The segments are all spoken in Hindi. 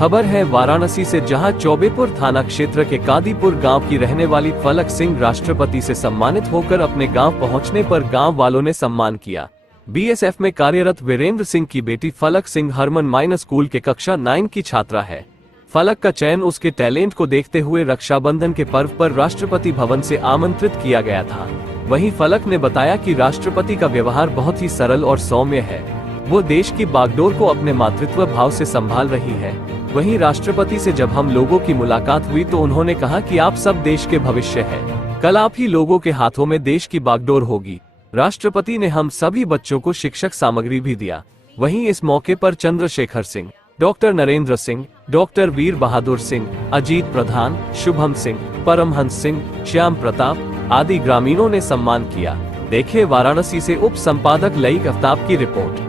खबर है वाराणसी से, जहां चौबेपुर थाना क्षेत्र के कादीपुर गांव की रहने वाली फलक सिंह राष्ट्रपति से सम्मानित होकर अपने गांव पहुंचने पर गांव वालों ने सम्मान किया। बीएसएफ में कार्यरत वीरेंद्र सिंह की बेटी फलक सिंह हरमन माइनर स्कूल के कक्षा 9 की छात्रा है। फलक का चयन उसके टैलेंट को देखते हुए रक्षाबंधन के पर्व पर राष्ट्रपति भवन से आमंत्रित किया गया था। वहीं फलक ने बताया कि राष्ट्रपति का व्यवहार बहुत ही सरल और सौम्य है। वो देश की बागडोर को अपने मातृत्व भाव से संभाल रही है। वहीं राष्ट्रपति से जब हम लोगों की मुलाकात हुई तो उन्होंने कहा कि आप सब देश के भविष्य हैं। कल आप ही लोगों के हाथों में देश की बागडोर होगी। राष्ट्रपति ने हम सभी बच्चों को शिक्षक सामग्री भी दिया। वहीं इस मौके पर चंद्रशेखर सिंह, डॉक्टर नरेंद्र सिंह, डॉक्टर वीर बहादुर सिंह, अजीत प्रधान, शुभम सिंह, परमहंस सिंह, श्याम प्रताप आदि ग्रामीणों ने सम्मान किया। देखे वाराणसी से उप संपादक लईक आफ्ताब की रिपोर्ट।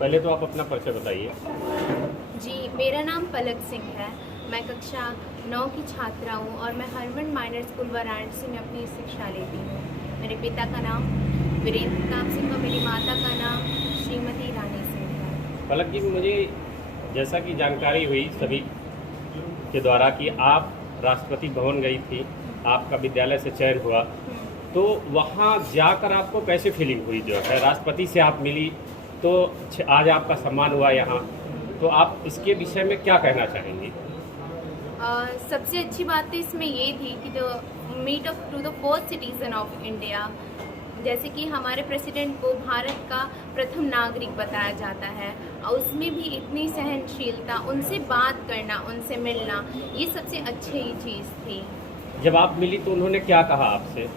पहले तो आप अपना परिचय बताइए। जी, मेरा नाम फलक सिंह है। मैं कक्षा 9 की छात्रा हूँ और मैं हरमन माइनर स्कूल वाराणसी में अपनी शिक्षा लेती हूँ। मेरे पिता का नाम वीरेंद्र प्रताप सिंह और मेरी माता का नाम श्रीमती रानी सिंह है। फलक जी, मुझे जैसा कि जानकारी हुई सभी के द्वारा कि आप राष्ट्रपति भवन गई थी, आपका विद्यालय से चयन हुआ, तो वहाँ जाकर आपको कैसे फीलिंग हुई? जो है राष्ट्रपति से आप मिली तो आज आपका सम्मान हुआ यहाँ, तो आप इसके विषय में क्या कहना चाहेंगी? सबसे अच्छी बात तो इसमें ये थी कि जो meet of to the first citizen of India, जैसे कि हमारे प्रेसिडेंट को भारत का प्रथम नागरिक बताया जाता है और उसमें भी इतनी सहनशीलता, उनसे बात करना, उनसे मिलना, ये सबसे अच्छी चीज़ थी। जब आप मिली तो उन्होंने क्या कहा आपसे?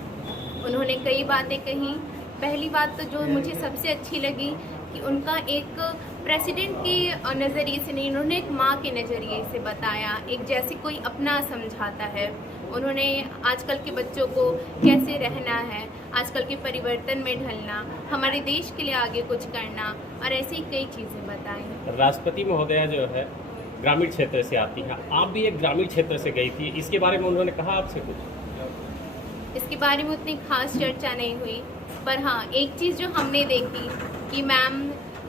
उन्होंने कई बातें कही। पहली बात तो जो मुझे सबसे अच्छी लगी कि उनका एक प्रेसिडेंट के नज़रिए से नहीं, उन्होंने एक माँ के नज़रिए से बताया, एक जैसे कोई अपना समझाता है। उन्होंने आजकल के बच्चों को कैसे रहना है, आजकल के परिवर्तन में ढलना, हमारे देश के लिए आगे कुछ करना और ऐसी कई चीज़ें बताई। राष्ट्रपति महोदया जो है ग्रामीण क्षेत्र से आती हैं, आप भी एक ग्रामीण क्षेत्र से गई थी, इसके बारे में उन्होंने कहा आपसे कुछ? इसके बारे में उतनी खास चर्चा नहीं हुई, पर हाँ एक चीज़ जो हमने देखी कि मैम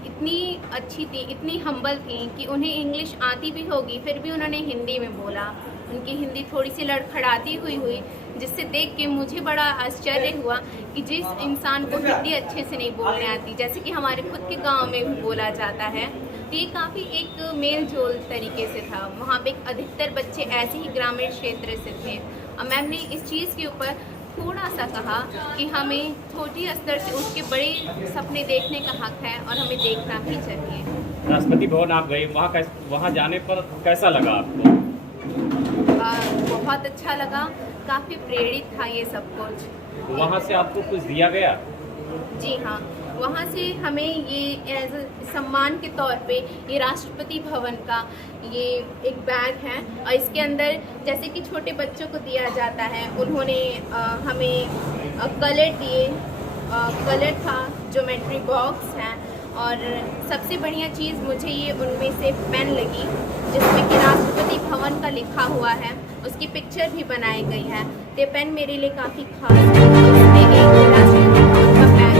इतनी अच्छी थी, इतनी हम्बल थी कि उन्हें इंग्लिश आती भी होगी फिर भी उन्होंने हिंदी में बोला। उनकी हिंदी थोड़ी सी लड़खड़ाती हुई जिससे देख के मुझे बड़ा आश्चर्य हुआ कि जिस इंसान को हिंदी अच्छे से नहीं बोलने आती, जैसे कि हमारे खुद के गांव में भी बोला जाता है, तो ये काफ़ी एक मेल जोल तरीके से था। वहाँ पे अधिकतर बच्चे ऐसे ही ग्रामीण क्षेत्र से थे और मैम ने इस चीज़ के ऊपर थोड़ा सा कहा कि हमें छोटी स्तर से उठ के बड़े सपने देखने का हक है और हमें देखना भी चाहिए। राष्ट्रपति भवन आप गए, वहाँ जाने पर कैसा लगा आपको? बहुत अच्छा लगा, काफ़ी प्रेरित था ये सब कुछ। वहाँ से आपको कुछ दिया गया? जी हाँ, वहाँ से हमें ये एज सम्मान के तौर पे ये राष्ट्रपति भवन का ये एक बैग है और इसके अंदर जैसे कि छोटे बच्चों को दिया जाता है, उन्होंने हमें कलर दिए, कलर था, ज्योमेट्री बॉक्स हैं और सबसे बढ़िया चीज़ मुझे ये उनमें से पेन लगी जिसमें कि राष्ट्रपति भवन का लिखा हुआ है, उसकी पिक्चर भी बनाई गई है। तो पेन मेरे लिए काफ़ी खास है। इसमें एक राष्ट्रपति भवन का बैच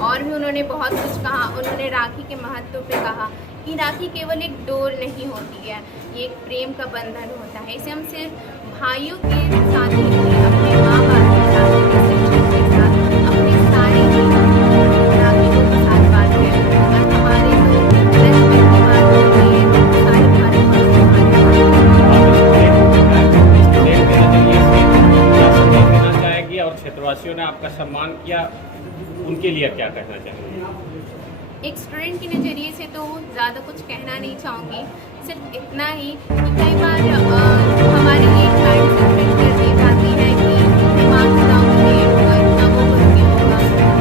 और भी उन्होंने बहुत कुछ कहा। उन्होंने राखी के महत्व पे कहा कि राखी केवल एक डोर नहीं होती है, ये एक प्रेम का बंधन होता है। इसे हम सिर्फ भाइयों के साथ ही नहीं, अपने माँ बाप के साथ, अपने शिक्षक के साथ, अपने सारे ही नागरिकों के साथ बात है और हमारे जो रेस्पेक्ट की बात होती है सारे भारतवासी देना चाहेगी और क्षेत्रवासियों ने आपका सम्मान किया, उनके लिए क्या कहना चाहेंगे? एक स्टूडेंट के नज़रिए से तो ज़्यादा कुछ कहना नहीं चाहूँगी, सिर्फ इतना ही कि कई बार हमारे लिए एक माइंड सेट कर दी जाती है कि इतने मार्क्स लाओगे तो इतना वो करके होगा,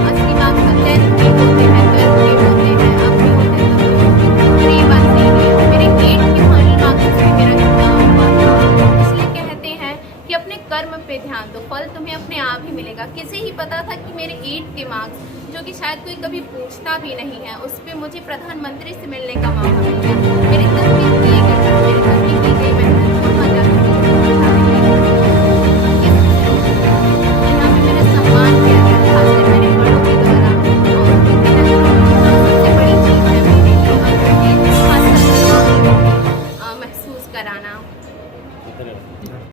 असली मार्क्स 10 के होते हैं, 12 के होते हैं, अब भी होते हैं तो पर ये बात नहीं है। मेरे 8 के फाइनल मार्क्स में मेरा कितना हुआ था, इसलिए कहते हैं कि अपने कर्म पे ध्यान दो, फल तुम्हें अपने आप ही मिलेगा। किसे ही पता था कि मेरे 8 के मार्क्स, जो कि शायद कोई कभी पूछता भी नहीं है, उस पर मुझे प्रधानमंत्री से मिलने का मौका मिल गया। मेरे